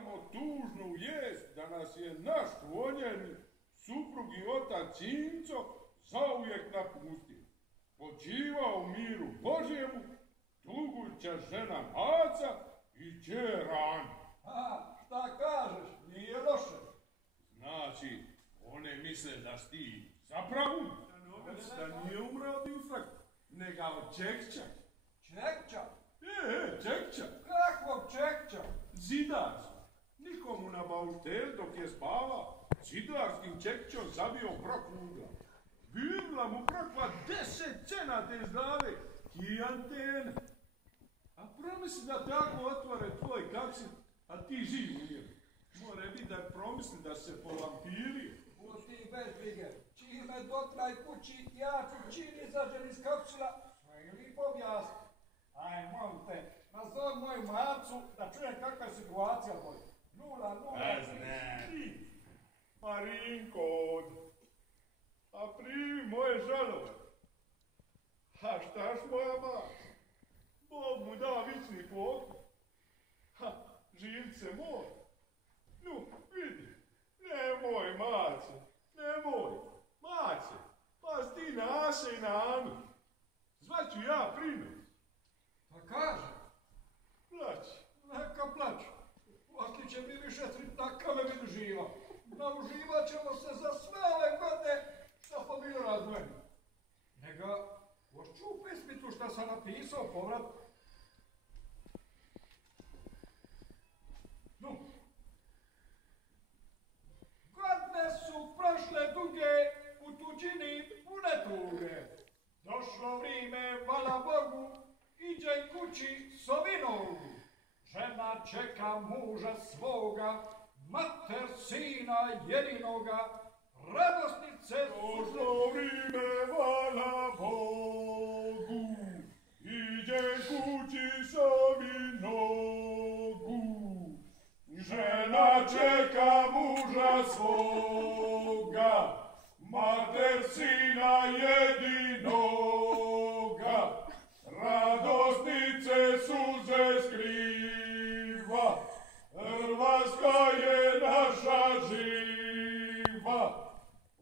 saznamo tužnu vijest da nas je naš voljeni suprug i otac Cinco zauvijek napustio. Počivao u miru Božjemu, tuguća žena Maca i kćer Ana. A, šta kažeš, nije loše. Znači, one misle da si ti zapravo da nije umreo od infarkta, nego od Čekća. Čekća? Čekća. Kakvog Čekća? Zidarsko. Nikomu na bauštel dok je spavao, zidarskim Čekćom zabio prok ugla. Vidla mu prokva 10 cena te zdrave kijantene. A promisli da tako otvore tvoj kapsit, a ti živ nije. More biti da promisli da se povampirio. Pusti bez brige. Čime dotraj kući, ja ću čim izađem iz kapsula, sve lipo objasni. Aj, molim te, nazov moju Macu da čujem kakva je situacija moja. 0-0. Marinko, a primi moje žalove. A štaš moja Maca? Bog mu da vični pokoj. Živce moj. Nu, vidi, nemoj, Mace, nemoj. Mace, pas ti na Ase i na Anu. Zvaću ja primjer. Pa kaže. Plaći. Neka plaću. Poslije će mi više sritnakave biti živa. Nauživat ćemo se za sve ove godine što smo bili razdvojeni. Njega, hoću u pismitu što sam napisao povrat. Nu. Godine su prošle duge, u tuđini pune tuge. Došlo vrijeme, hvala Bogu, iđe kući Sovinovu. Žena čeka muža svoga, mater sina jedinoga, radosnice došlo vrijeme, hvala Bogu, iđe kući Sovinovu. Žena čeka muža svoga, mater sina jedinoga, radosnice suze skriva, Hrvatska je naša živa.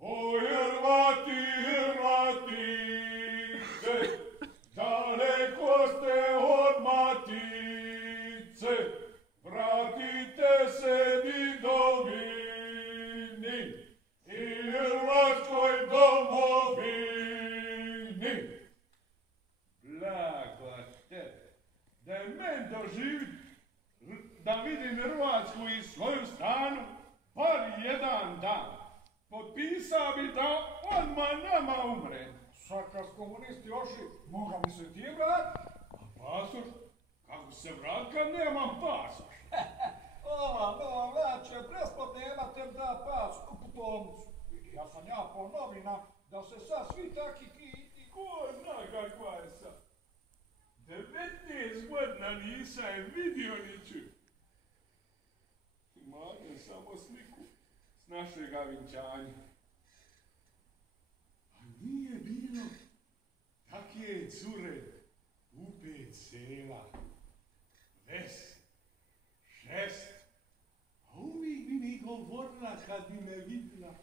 O Hrvati, Hrvatice, daleko ste od matice, vratite se didovini i Hrvatskoj domovini. Blago tebe, da je men doživit da vidim Hrvatsku i svoju stranu bar jedan dan. Potpisao bi da odmah nama umre. Sad kad komunisti oši, moga mi se ti vrat? A pasoš? Kako se vrat kad nemam pasoš? Ova nova vlad će prespod nemate da pas u putovnicu. Ja sam ja po novina da se sad svi taki kiti. Ko zna kakva je sad? 19 godina nisam je vidio niču. Imate samo sliku s našega vinčanja. A nije bilo takve cure u 5 sela. Ves, 6. A uvijek bi mi govorila kad bi me vidjela.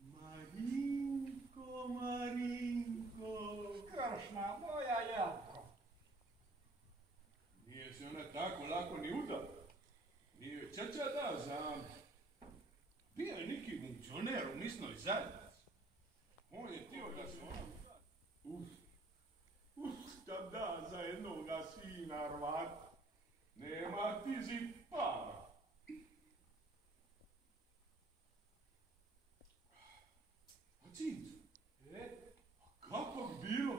Marinko, Marinko. Kršna moja Jelko. Nije se ona tako lako ni udala. Nije čača da znam. Bio je neki funkcioner u misnoj zajednici. On je htio da se ona... šta da za jednoga sina Hrvata. Nema ti zi para. A Cinco, kako bi bilo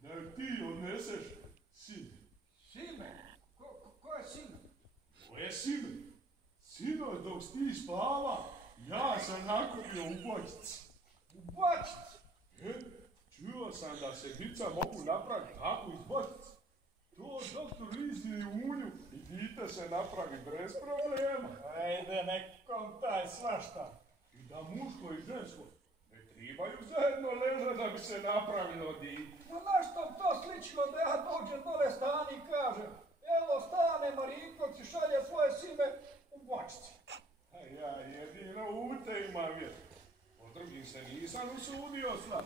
da joj ti odneseš sine? Sine? Ko je sine? To je sine. Sinoć dok ti spava, ja sam nakupio u bočici. U bočici? Čuo sam da se dica mogu napraviti tako iz bočice. To doktor izli u ulju i dite se napravi bez problema. Ajde, nekom taj svašta. I da muško i žensko ne trebaju zajedno ležati da bi se napravilo dite. Ma našto to slično da ja dođem dole stani i kažem, evo stane Marinkovci šalje svoje sime u bočici. A ja jedino u te imam vjeru. O drugim se nisam usudio slat.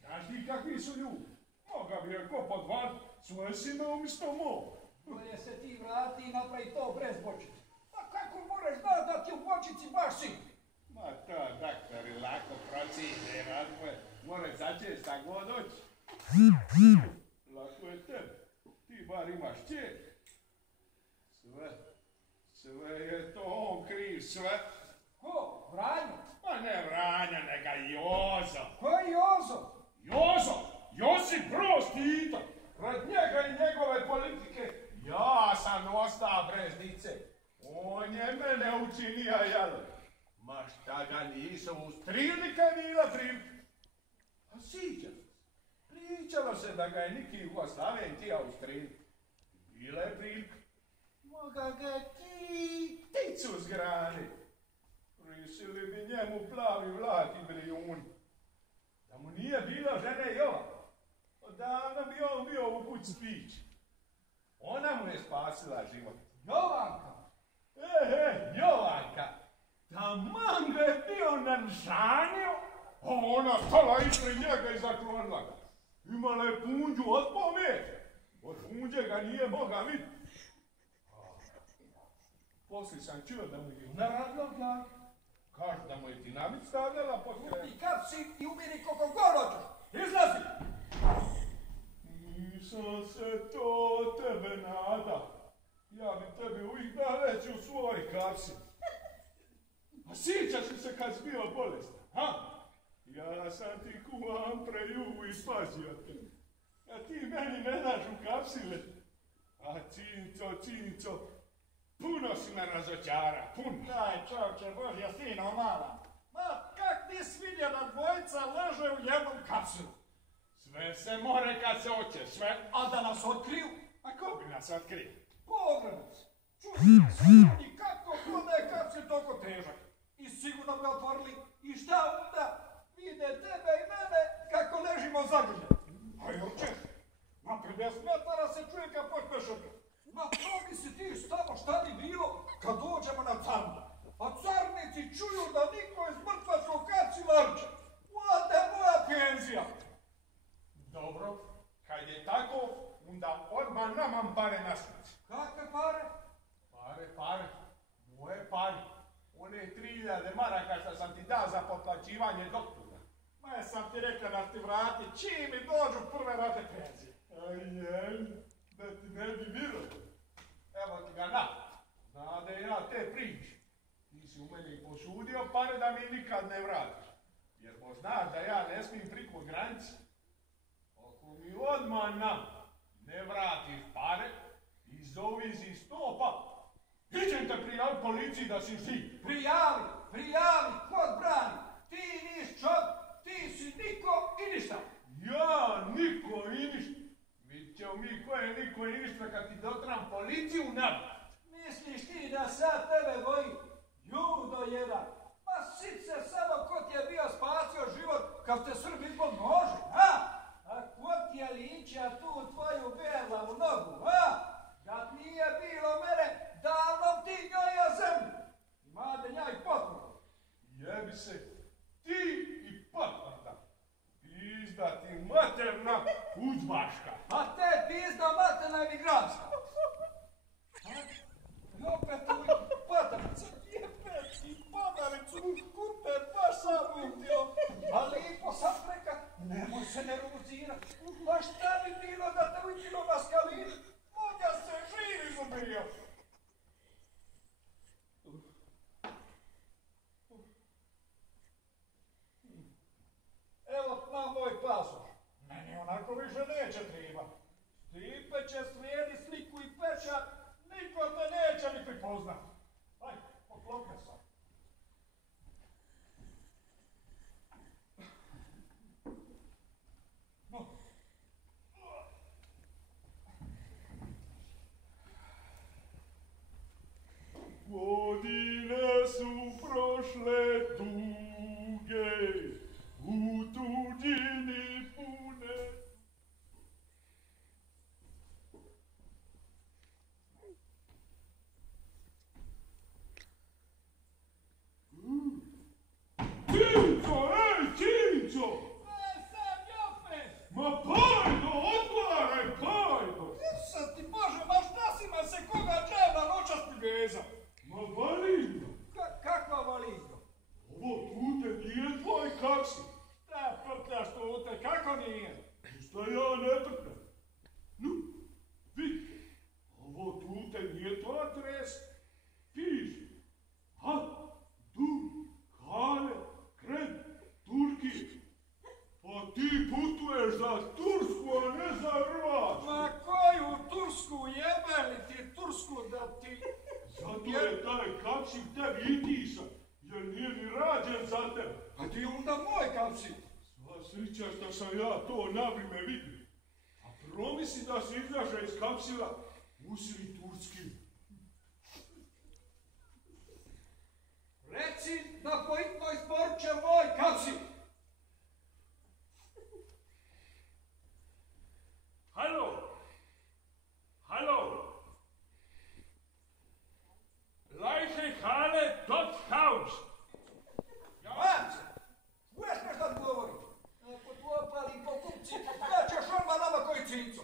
Znaš ti kakvi su ljudi? Moga bi je ko podvat svoje sime umjesto mog. Bolje se ti vrati i napravi to bez bočice. Pa kako moraš znati da ti u bočici baš sin? Ma to, doktori, lako procide, razvoje. More začeti šta god hoće. Lako je tebi. Ti bar imaš čer. Sve je to on kriv, sve. Ko? Vranjo? Pa ne Vranja, nega Jozo. Ko je Jozo? Jozo! Josip Broz Tito! Rad njega i njegove politike ja sam ostao bez dice. On je mene učinija, jel? Ma šta ga nisu ustrili kad je bila prilika. A sića se. Pričalo se da ga je neki Jugoslaven tija ustrili. Bila je prilika. Moga ga ticu zgrani. Prisili bi njemu plavi vlak i milijuni. Da mu nije bila žene Jova. Odavno bi on bio u kući spić. Ona mu je spasila život. Jovanka? Jovanka. Taman ga je bio nanžanio, a ona stala ispred njega i zaklonila ga. Imala je punđu od pomete. Od punđe ga nije moga vidjeti. Poslije sam čuo da mu je naravno glas. Kažu da mu je dinamit stavljala pod kraj. Kupi kapsi i umiri koliko god hoćeš. Izlazi! Nisam se to tebe nada. Ja bi tebi uvijek da reći u svoj kapsi. A sjećaš li se kad si bio bolestan, ha? Ja sam ti kuvam prejugu i spasio te. A ti meni ne daš u kapsile. A Cinco, puno si me razočara, puno. Daj čovče Božja sino mala. Ma kak nisi vidio da dvojica leže u jednom kapsulu? Sve se more kad se hoće, sve. A da nas otkriju? A ko bi nas otkrio? Pogledac. Čuj, i kako da je kapsul toliko težak? I sigurno ga otvorili. I šta onda? Vide tebe i mene kako ležimo zagrljeni. A jučer, na 50 metara se čuje kad počneš opet. Ma promisli ti samo šta bi bilo kad dođemo na carnu. A carnici čuju da niko iz mrtvačkog kapsula rče. Ode moja penzija. Dobro, kad je tako, onda odmah namam pare na slici. Kakve pare? Pare, moje pare. One 3000 maraka što sam ti dao za potplaćivanje doktora. Ma sam ti rekao da ti vrati čim mi dođu prve rate penzije. Da ti ne bi bilo. Evo ti ga na. Znade ja te priči. Ti si u mene posudio pare da mi nikad ne vratiš. Jer znaš da ja ne smijem priko granice. Ako mi odmah ne vratiš pare i zovi stopa, iđem te prijaviti policiji da si živ. Prijavi, kod brani. Ti nis čovjek, ti si niko i ništa. Ja, niko i ništa. Vidit ćemo mi ko je niko i ništa kad ti dotram policiju nabiti. Misliš ti da sad tebe boji? Judo jedan. Ma sit se samo ko ti je bio spasio život kad ste Srbi izbog nože, ha? A ko ti je ličio tu tvoju berlavu nogu, ha? Da nije bilo mene, davno ti njoja zemlju. Imate njaj potvrdu. Jebi se, ti i potvrda. Pizda ti materna udbaška. A te pizda materna emigranska. I opet uvijek padalica. Jebet i padalicu, kurte, baš sam utilo. A lipo sam preka, nemoj se nervozirat. Pa šta bi bilo da te utilo na skalini? Moga se živ izubio. Evo na moj pasoš. Meni onako više neće treba. Stipe će slijedi sliku i pečat, niko te neće ni pripoznat. Aj, poklopne sam. Godine su prošle duge, u tuđini pune. kak si? Da, prtljaš tute, kako nije? Šta ja ne trpim? Nu, vidite, ovo tute nije to adres. Piše, hat, du, kale, kred, Turki. Pa ti putuješ za Tursku, a ne za Hrvatsku. Ma koju Tursku, jebe li ti Tursku da ti... Zato je taj kapsik tebi itisan, jer nije ni rađen za tebe. A ti onda moj kapsi. Sva sreća što sam ja to na vrime vidio. A promisli da se izaša iz kapsila usri turski. Reci da pojitno isporče moj kapsi. Halo! Halo! Leiche Halle dot Haus! Jovance, čuješ me šta govori? Ako tu opalim po kupci, da ćeš odmah nama koji cinco.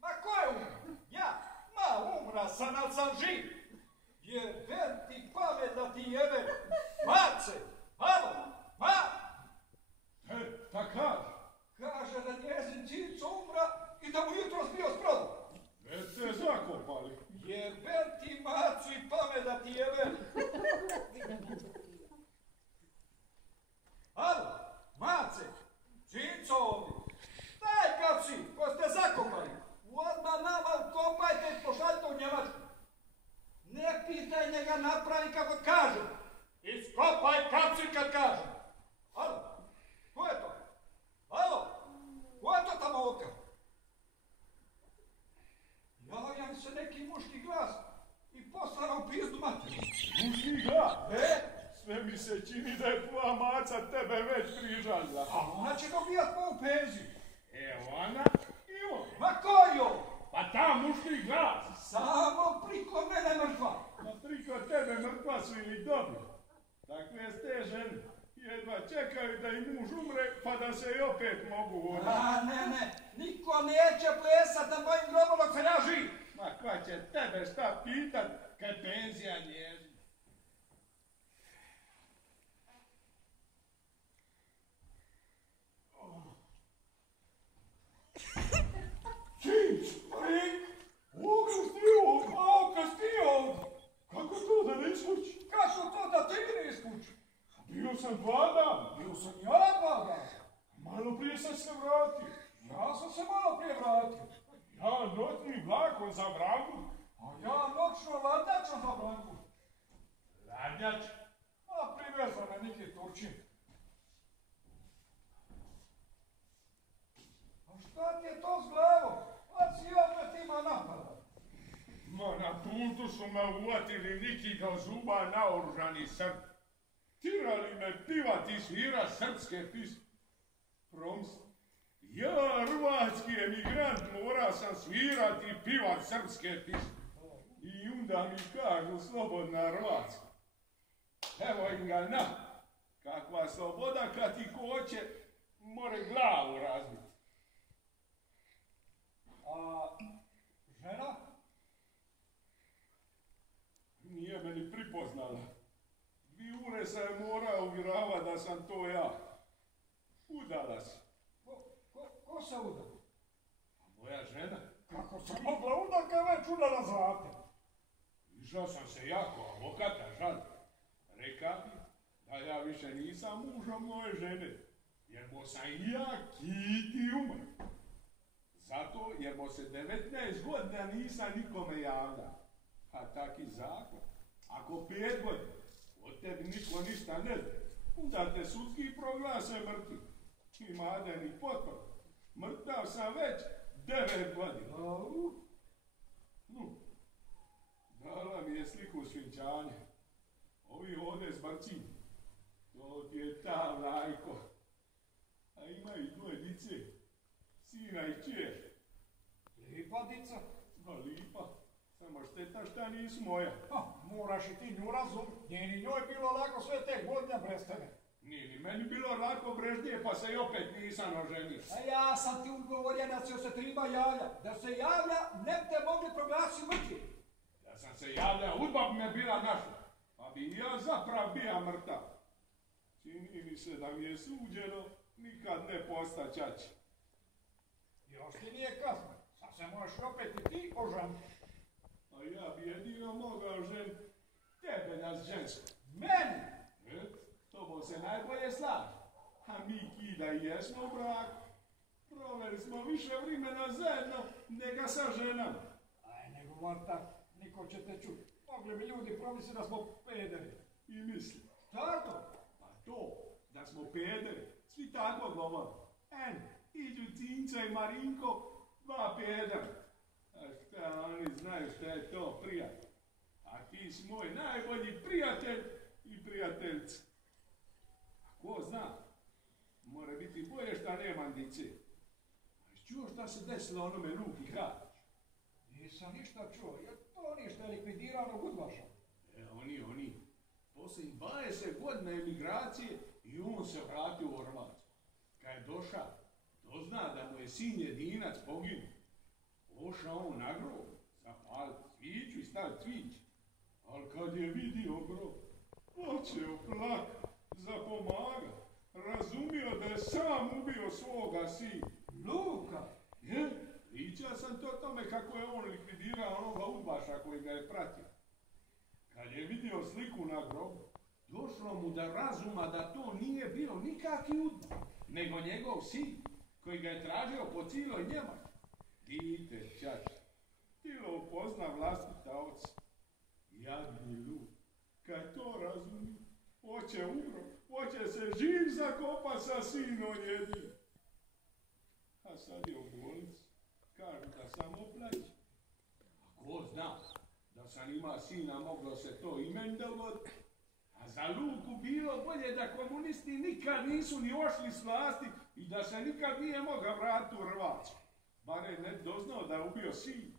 Ma ko je umra? Ja? Ma umra sam, ali sam živ. Jebem ti pamet da ti jebe. Mace! Halo! Ma! Ta kaže. Kaže da njezin cinco umra i da mu jutro zbio sprodu. Već se zakopali. Jebem ti macu i pamet da ti jebe. Halo, mace, cinco ovdje. Daj kapsi, ko ste zakopali. Odmah nama kopajte i pošaljite u Njemačku. Ne pitaj njega napravi kako kažem. Iskopaj kapsi kad kažem. Halo, ko je to? Halo, ko je to tamo ovdje? Javlja mi se neki muški glas i poslana u pizdu materiju. Muški glas? Sve mi se čini da je tvoja maca tebe već prižaljila. A ona će dobijat moju penziju. Evo ona i on. Ma ko je on? Pa ta muški glas. Samo priko mene mrtva. Ma priko tebe mrtva su ili dobri. Takve ste žene. Jedva čekaju da im muž umre pa da se i opet mogu voditi. A ne, niko neće plesat na mojim grobom dok se ja živ. Ma ko će tebe šta pitat kad penzija njezi? Cinc, Rik, Okas ti ovdje. kako to da ne iskući? Kako to da ti ne iskući? Bio sam 2 dana. Bio sam ja 2 dana. Malo prije sam se vratio. Ja sam se malo prije vratio. Ja noćnim vlakom za Branku. A ja noćno ladnjačom za Branku. Ladnjač? A privezao me neki Turčin. A šta ti je to s glavom? A si opet ima napada. Ma na putu su me uvatili neki do zuba naoružani Srbi. Tirali me pivat i svira srpske pisme. Promisli, ja, hrvatski emigrant, mora sam svirat i pivat srpske pisme. I onda mi kažu slobodna Hrvatska. Evo im ga na. Kakva sloboda kad ti hoće, more glavu razbiti. A žena? Nije me ni pripoznala. 2 ure sam je morao uvjeravati da sam to ja. Udala se. Ko se udala? Moja žena. Kako se mogla udat kad već udala zate? Išao sam se jako avokata žaliti. Reka bi da ja više nisam mužom moje žene. Jer bo sam i ja kiti umr. Zato jer bo se 19 godina nisam nikome javljao. A taki zakon. Ako 5 godina od tebi niko ništa ne zna, onda te sudski proglase mrtvi. I madeni potpor. Mrtav sam već 9 godina. Dala mi je sliku svinčanja. Ovi ovdje s barcima. To ti je ta Vlajko. A ima i 2 dice. Sina i čer. Lipa dica. A lipa. Samo šteta šta nisu moja. Moraš i ti nju razumjeti. Nije ni njoj bilo lako sve te godine brez tebe. Nije ni meni bilo lako brežnije, pa se i opet nisam oženio. A ja sam ti ugovorio da se treba javlja. Da se javlja, ne bi te mogli proglasiti mrtvi. Da sam se javljao, udba bi me bila našla. Pa bi i ja zaprav bija mrtav. Čini mi se da mi je suđeno nikad ne posta ćaći. Još ti nije kasno. Sad se možeš opet i ti oženiti. A ja bi jedino mogao tebe nas žensko. Meni? Tobom se najbolje slaže. A mi kida i jesmo u braku. Proveli smo više vremena zajedno nego sa ženama. Aj, nego Marta, niko će te čuti. Mogli bi ljudi promisliti da smo pederi. I misli. Šta to? Pa to, da smo pederi. Svi tako govore. Iđu Cinca i Marinko, dva pedera. A šta oni znaju šta je to prijatelj. A ti si moj najbolji prijatelj i prijateljica. A ko zna, more biti bolje šta nemam dice. A čuo šta se desilo onome Luki Hadić? Nisam ništa čuo, jer to ništa je likvidiranog udbaša. Oni. Poslije 20 godina emigracije i on se vratio u Hrvatsku. Kad je došao, dozna da mu je sin jedinac poginuo. Ošao on na grob, zapalit sviću i stavit cvić. Ali kad je vidio grob, počeo plakat, zapomaga. Razumio da je sam ubio svoga sina. Luka? Pričao sam to tome kako je on likvidirao onoga udbaša koji ga je pratio. Kad je vidio sliku na grobu, došlo mu da razuma da to nije bio nikakvi udbaš, nego njegov sin, koji ga je tražio po cijeloj Njemačkoj. Dite, čače, tilo upozna vlastita oca. Jadni Luk, kad to razumi, hoće umro, hoće se živ zakopa sa sinom jednim. A sad je u bolnici, kažu da samo plaće. A ko zna, da sam ima sina, moglo se to i meni dogoditi. A za Luku bilo bolje da komunisti nikad nisu ni ošli s vlasti i da se nikad nije mogao vratiti u Hrvatsku. Barem ne doznao da je ubio sin.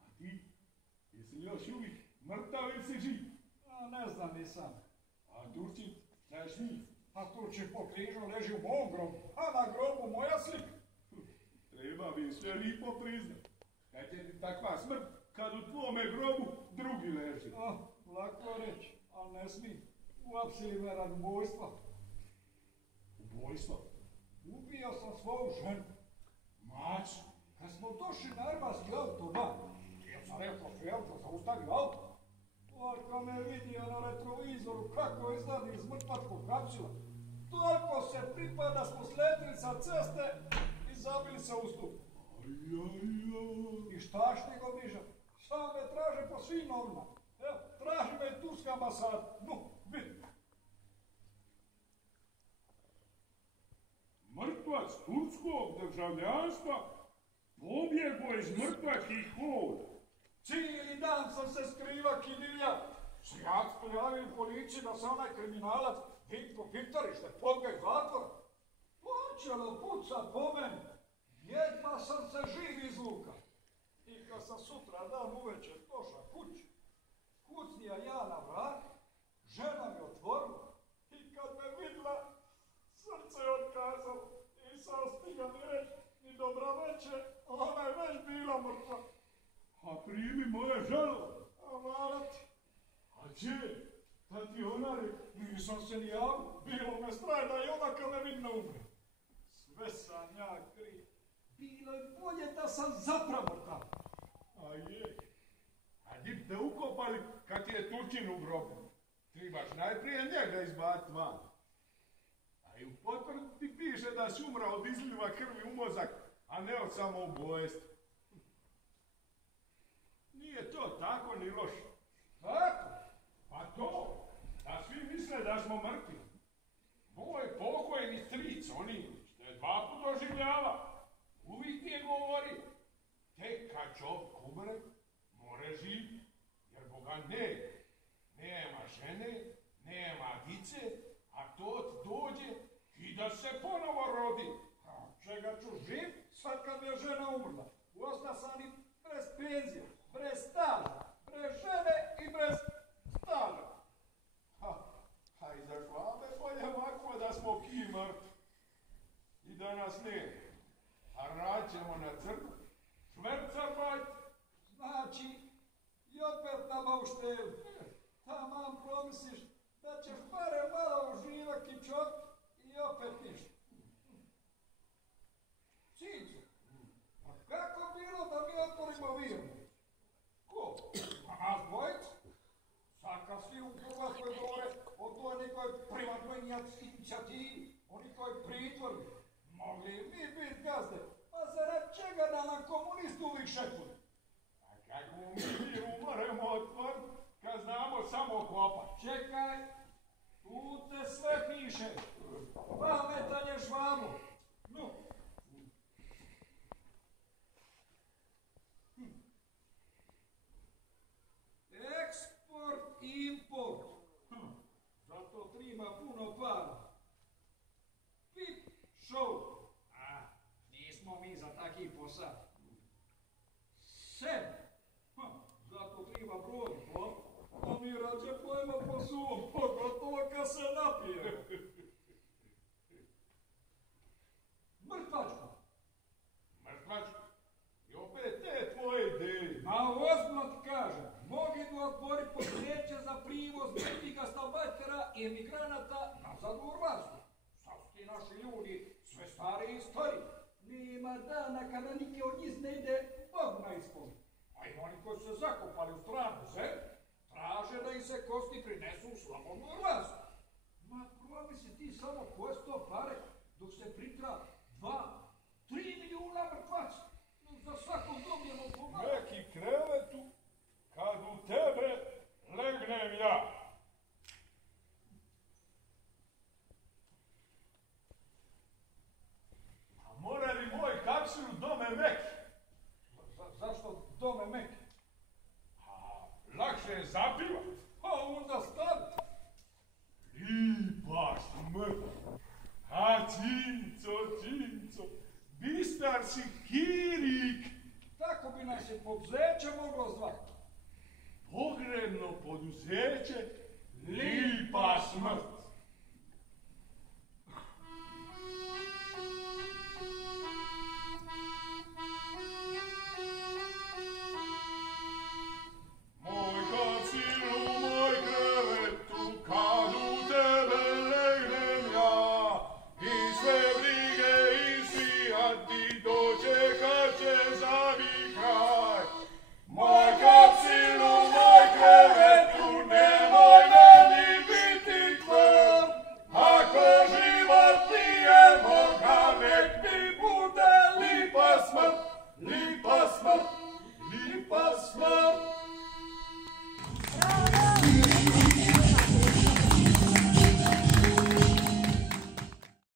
A ti, jesi li još uvijek mrtav ili si živ? A ne znam, nisam. A Turčin, šta je s njim? A Turčin po križu leži u mom grobu, a na grobu moja slika. Treba bi sve lipo priznat. Kad će ti takva smrt, kad u tvome grobu drugi leži. Lako reći, ali ne smijem. Uapsili me rad ubojstva. Ubojstvo? Ubio sam svoju ženu. Maču? Kad smo došli na armatski autoban, ja sam rekao šelko, zaustavio auto. Ako me vidio na retrovizoru kako izgleda iz mrtvačkog kapsula, toliko se pripa da smo sletili sa ceste i zabili se u stup. I štaš nego biža? Samo me traže po svim novima. Evo, traži me i turska ambasada. Vidi. Mrtvac turskog državljanstva pobjegao iz mrtvačkih hoda. Cijeli dan sam se skriva kidilja. Sjak prijavili policiji da sam onaj kriminalac Vinko Pitarište pobjeg zatvora. Počelo puca po meni. Jedva sam se živ izvuka. I kad sam sutra dan uveče došla kući, kucnija ja na vrat, žena mi otvorila i kad me vidla, srce je otkazalo. Nisam stigla ni reći, ni dobra večer, ona je već bila mrtva. A primi moje žalo. A hvala ti. A če? Da ti ona rekla? Nisam se ni javio, bilo me straj da i ona kad me vidno umre. Sve sam ja kriv. Bilo je bolje da sam zapravo tamo. A je. A di bi te ukopali kad ti je Turčin u grobu? Trebaš najprije njega izbaciti van. A i u potvrdu ti piše da si umrao od izliva krvi u mozak, a ne od samoubojstva. Nije to tako ni loše. Tako? Pa to, da svi misle da smo mrtvi. Moj pokojni stric, oni što je 2 puta doživljava, uvijek ti je govori, tek kad čovjek umre, more živ, jer Boga nema žene, nema dice, a to ti dođe i da se ponovo rodi. Čega ću živ, sad kad je žena umrla. Osta sam i bez penzije, bez staža, bez žene i bez staža. A i za švabe bolje ovako da smo ki mrtvi i da nas nema. A rad ćemo na crnu, švercapajt. Znači, i opet na bauštelu. Taman promisliš da ćeš bare malo uživati čok i opet ništa. Cinco, a kako bilo da mi otvorimo firmu? Ko? A nas dvojica? Saka svi u Hrvatskoj govore o toj nekoj privatnoj inicijativi, o nekoj pritvorbi. Mogli mi biti gazde, a zarad čega da nam komunistu uvijek šepuju? A kako mi firmu moramo otvoriti kad znamo samo kopat? Čekaj, tu te sve piše. Pametanje švabu. No. Eksport i import. Zato treba puno para. Pip, show. A, nismo mi za taki posao. Sem. Zato treba broj, a mi rađe pojma po suvom, pogotovo kad se napije. Mrtvačka. Mrtvačka? I opet te tvoje ideje. A ozbiljno ti kažem, mogli bi otvoriti poduzeće za privoz mrtvika stalbajtera i emigranata nazad u Hrvatsku. Sad su ti naši ljudi sve stari i stari. Nema dana kada nike od njih ne ide Bog na ispod. A i oni koji su se zakopali u stranu zemlju, traže da im se kosti prinesu u slobodnu Hrvatsku. Ma promisli ti samo koje su to pare, dok se pritra 2-3 milijuna mrtvaca. Za svakom dobijemo pomalo. Neki krevetu kad u tebe legnem ja. A mora li moj kapsul dome meki? Zašto dome meki? A lakše je zapiva. A onda staviti. Lipa smrt. A Cinco, bistar si kirik. Tako bi nas je poduzeće moglo zvati. Pogrebno poduzeće, lipa smrt.